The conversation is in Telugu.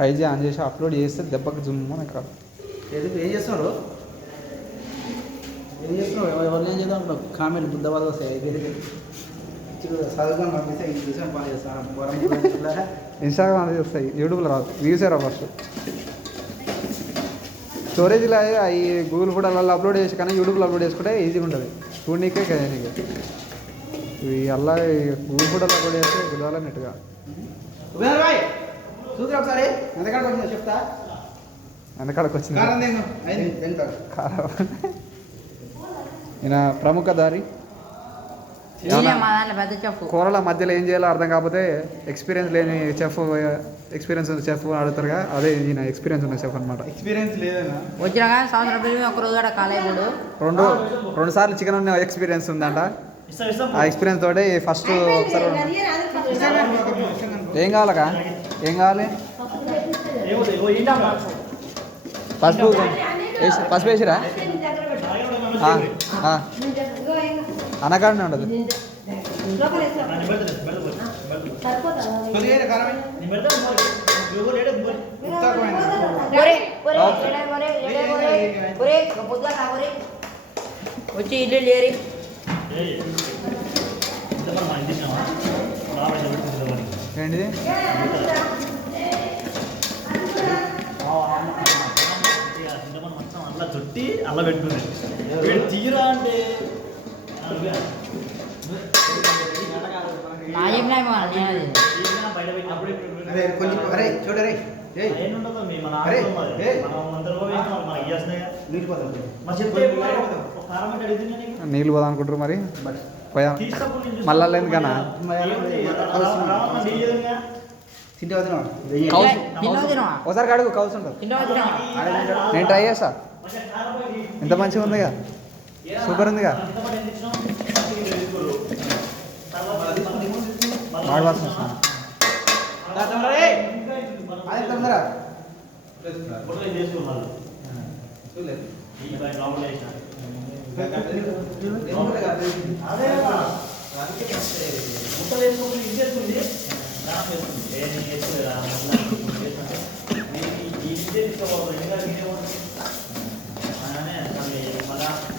5G ఆన్ చేసి అప్లోడ్ చేస్తే దెబ్బకి జుమ్ నాకు రాదు. ఏం చేస్తున్నారు ఎవరిని ఏం చేద్దాం కామెంట్ బుద్ధవాళ్ళు వస్తాయి చదువుకొని పంపిస్తే ఇది తీసుకొని పని చేస్తాను. ఇన్స్టాగ్రామ్ అది వస్తాయి, యూట్యూబ్లో రాదు. వ్యూసే రావు ఫస్ట్. స్టోరేజ్లో అవి గూగుల్ ఫోటోలలో అప్లోడ్ చేసి కానీ యూట్యూబ్లో అప్లోడ్ చేసుకుంటే ఈజీగా ఉంటుంది చూడనీకే కదా. నీకు ఇవి అలా గూగుల్ ఫోటోలో అప్లోడ్ చేస్తే కుదరాలి నెట్గా. చూద్దాం ఒకసారి ఎంతకాడికి వచ్చిందో చెప్తా. వెనకాడకు వచ్చింది ఈయన ప్రముఖ దారి. కూరల మధ్యలో ఏం చేయాలో అర్థం కాకపోతే ఎక్స్పీరియన్స్ లేని ఎక్స్పీరియన్స్ ఉన్న చెఫ్ అడుగుతారుగా, అదే ఈయన ఎక్స్పీరియన్స్ ఉన్న చెఫ్ అనమాట. ఎక్స్పీరియన్స్ లేదన్నా వచ్చిన కానీ సంవత్సరం ఒక రోజు కూడా కాలేజీడు రెండు సార్లు చికెన్ ఉన్న ఎక్స్పీరియన్స్ ఉందంట. ఆ ఎక్స్పీరియన్స్ తోటి ఫస్ట్ ఒకసారి ఏం కావాలకా ఏం కావాలి పసుపు వేసిరా అనగానే ఉండదు. వచ్చి ఇల్లు లేరి ఏంటిది అలా చుట్టి అలా పెట్టుకుంది వీడు తీరా అంటే నీళ్ళు పోదాం అనుకుంటారు మరి పోయా మళ్ళా ఎందుకన్నా ఒకసారి కడుగు కౌసు ఉంటుంది. నేను ట్రై చేస్తా. ఎంత మంచిగా ఉందిగా, సూపర్ ఉందిగా. మాడి వాసన వస్తుంది. అదే